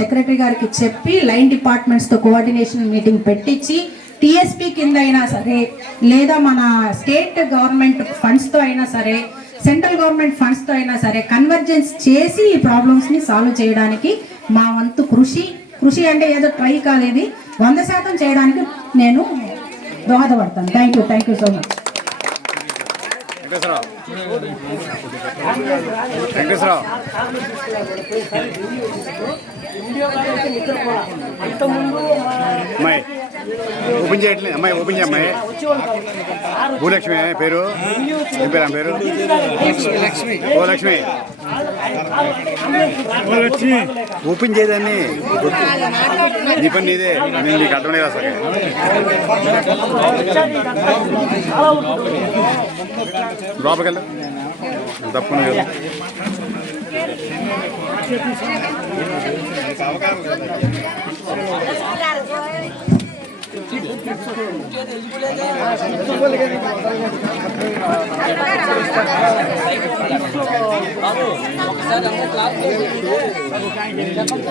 Secretary గారికి చెప్పి line departments తో కోఆర్డినేషన్ మీటింగ్ పెట్టించి టీఎస్పీ కింద అయినా సరే లేదా మన స్టేట్ గవర్నమెంట్ ఫండ్స్ తో అయినా సరే సెంట్రల్ గవర్నమెంట్ ఫండ్స్ తో అయినా సరే కన్వర్జెన్స్ చేసి ఈ ప్రాబ్లమ్స్ ని సాల్వ్ చేయడానికి మా వంతు కృషి అంటే ఏదో ట్రై కాదు, ఇది 100% చేయడానికి నేను దోహదపడతాను. Thank you so much. Open చేయట్లేదు అమ్మాయి, ఓపెన్ చేయమ్మాయి. భూలక్ష్మి పేరు, ఏం పేరు ఆమె పేరు? ఓ లక్ష్మి, ఓపెన్ చేయదాన్ని. నీ పని నీదే, నేను నీకు అర్థం లేదు అసలు. లోపలికి వెళ్ళు, తప్పకుండా కదా.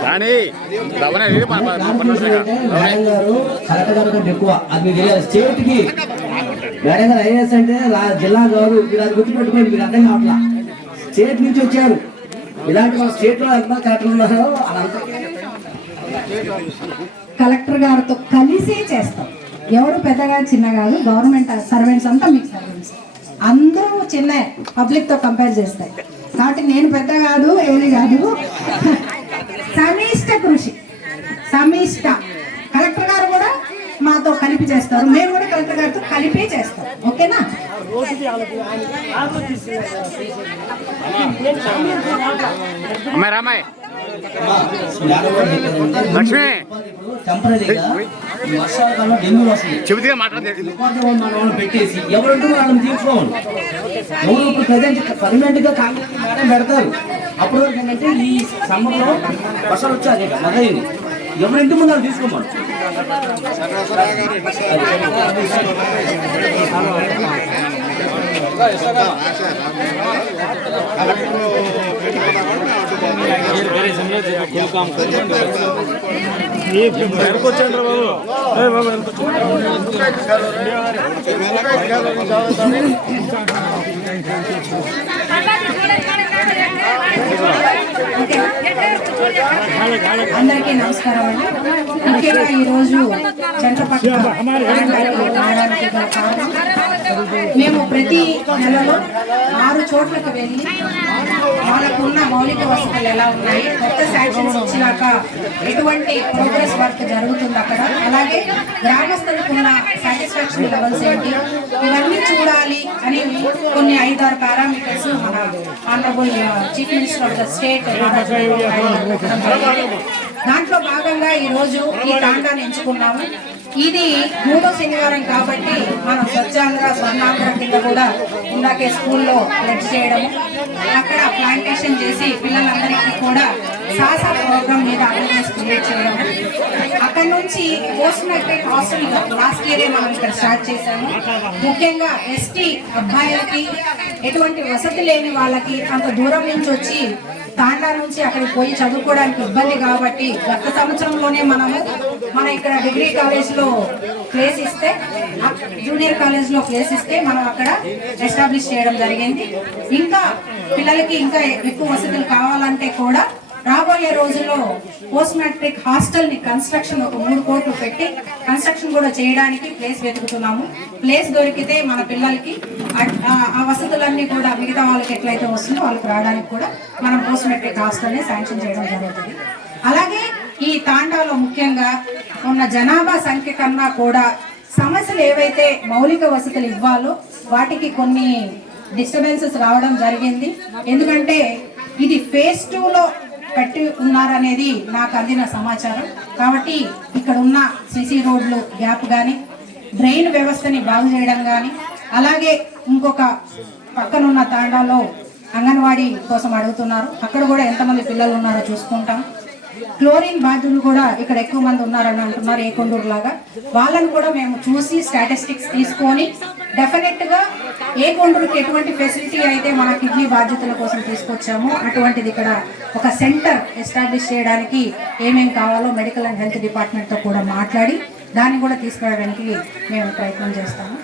కానీ ఎక్కువ అది మీకు తెలియాలి. స్టేట్ కి మేడం గారు ఐఏఎస్ అంటే జిల్లా గారు మీరు అది గుర్తుపెట్టుకోండి, మీకు అర్థం కావట్లా. స్టేట్ నుంచి వచ్చారు, ఇలాంటి మన స్టేట్ లో ఎంత కరెక్ట్ ఉన్నారో అదంతా కలెక్టర్ గారితో కలిసి చేస్తాం. ఎవరు పెద్దగా చిన్న కాదు, గవర్నమెంట్ సర్వెంట్స్ అంతా మీకు సర్వెంట్స్, అందరూ చిన్న పబ్లిక్ తో కంపేర్ చేస్తాయి. కాబట్టి నేను పెద్ద కాదు, ఏది కాదు, సమిష్ట కలెక్టర్ గారు కూడా మాతో కలిపి చేస్తారు, మేము కూడా కలెక్టర్ గారితో కలిపి చేస్తాం. ఓకేనా? రామాయ్ లక్ష్మి వర్షాకాలంలో డెంగ్యూ వస్తుంది, పెట్టేసి ఎవరంటూ వాళ్ళని తీసుకోవాలి. ఎవరు ఇప్పుడు ప్రజెంట్ పర్మనెంట్ గా కాంగ్రెస్ మేడం పెడతారు. అప్పటి వరకు ఏంటంటే ఈ సమ్మర్ లో వర్షాలు వచ్చాయి మొదలైంది, ఎవరింటి ముందు వాళ్ళు తీసుకోమని. అందరికీ నమస్కారం అండి. ముఖ్యంగా ఈరోజు చంద్రపట్ల మేము ప్రతి నెలలో 6 చోట్లకు వెళ్ళి వాళ్ళకున్న మౌలిక వసతులు ఎలా ఉన్నాయి, కొత్త శాంక్షన్స్ ఇచ్చినాక ఎటువంటి ప్రోగ్రెస్ వర్క్ జరుగుతుంది అక్కడ, అలాగే గ్రామస్తులకున్న సాటిస్ఫాక్షన్ లెవెల్స్ ఏంటి, ఇవన్నీ చూడాలి అని కొన్ని 5-6 పారామీటర్స్ మన honourable chief minister of the state దాంట్లో భాగంగా ఈరోజు ఈ తాండాన్ని ఎంచుకున్నాము. ఇది 3వ శనివారం కాబట్టి మనం స్వచ్ఛాంధ్ర స్వర్ణాంధ్ర కింద కూడా ఇందాకే స్కూల్లో ప్లెడ్జ్ చేయడము, అక్కడ ప్లాంటేషన్ చేసి పిల్లలందరికీ కూడా సాసా ప్రోగ్రామ్ మీద అవేర్నెస్ క్రియేట్ చేయడం. అక్కడ నుంచి పోస్ట్ మెట్రిక్ హాస్టల్ లాస్ట్ ఇయరే మనం ఇక్కడ స్టార్ట్ చేశాము. ముఖ్యంగా ఎస్టీ అబ్బాయిలకి, ఎటువంటి వసతి లేని వాళ్ళకి అంత దూరం నుంచి వచ్చి తాండా నుంచి అక్కడికి పోయి చదువుకోవడానికి ఇబ్బంది కాబట్టి గత సంవత్సరంలోనే మన ఇక్కడ డిగ్రీ కాలేజ్లో ప్లేస్ ఇస్తే, జూనియర్ కాలేజ్లో ప్లేస్ ఇస్తే మనం అక్కడ ఎస్టాబ్లిష్ చేయడం జరిగింది. ఇంకా పిల్లలకి ఇంకా ఎక్కువ వసతులు కావాలంటే కూడా రాబోయే రోజుల్లో పోస్ట్ మ్యాట్రిక్ హాస్టల్ ని కన్స్ట్రక్షన్ ఒక 3 కోట్లు పెట్టి కన్స్ట్రక్షన్ కూడా చేయడానికి ప్లేస్ వెతుకుతున్నాము. ప్లేస్ దొరికితే మన పిల్లలకి ఆ వసతులన్నీ కూడా మిగతా వాళ్ళకి ఎట్లయితే వస్తుందో వాళ్ళకి రావడానికి కూడా మనం పోస్ట్ మ్యాట్రిక్ హాస్టల్ ని శాంక్షన్ చేయడం జరుగుతుంది. అలాగే ఈ తాండాలో ముఖ్యంగా ఉన్న జనాభా సంఖ్య కన్నా కూడా సమస్యలు ఏవైతే మౌలిక వసతులు ఇవ్వాలో వాటికి కొన్ని డిస్టర్బెన్సెస్ రావడం జరిగింది. ఎందుకంటే ఇది phase 2లో కట్టి ఉన్నారనేది నాకు అందిన సమాచారం. కాబట్టి ఇక్కడ ఉన్న సిసి రోడ్లు గ్యాప్ కానీ, డ్రైన్ వ్యవస్థని బాగు చేయడం కానీ, అలాగే ఇంకొక పక్కనున్న తాండాలో అంగన్వాడీ కోసం అడుగుతున్నారు, అక్కడ కూడా ఎంతమంది పిల్లలు ఉన్నారో చూసుకుంటాం. క్లోరిన్ బాధ్యులు కూడా ఇక్కడ ఎక్కువ మంది ఉన్నారని అంటున్నారు, ఏ కొండూరు లాగా. వాళ్ళని కూడా మేము చూసి స్టాటిస్టిక్స్ తీసుకొని డెఫినెట్గా ఏ కొండూరుకి ఎటువంటి ఫెసిలిటీ అయితే మన కిడ్నీ బాధ్యతల కోసం తీసుకొచ్చామో అటువంటిది ఇక్కడ ఒక సెంటర్ ఎస్టాబ్లిష్ చేయడానికి ఏమేం కావాలో మెడికల్ అండ్ హెల్త్ డిపార్ట్మెంట్తో కూడా మాట్లాడి దాన్ని కూడా తీసుకురావడానికి మేము ప్రయత్నం చేస్తాము.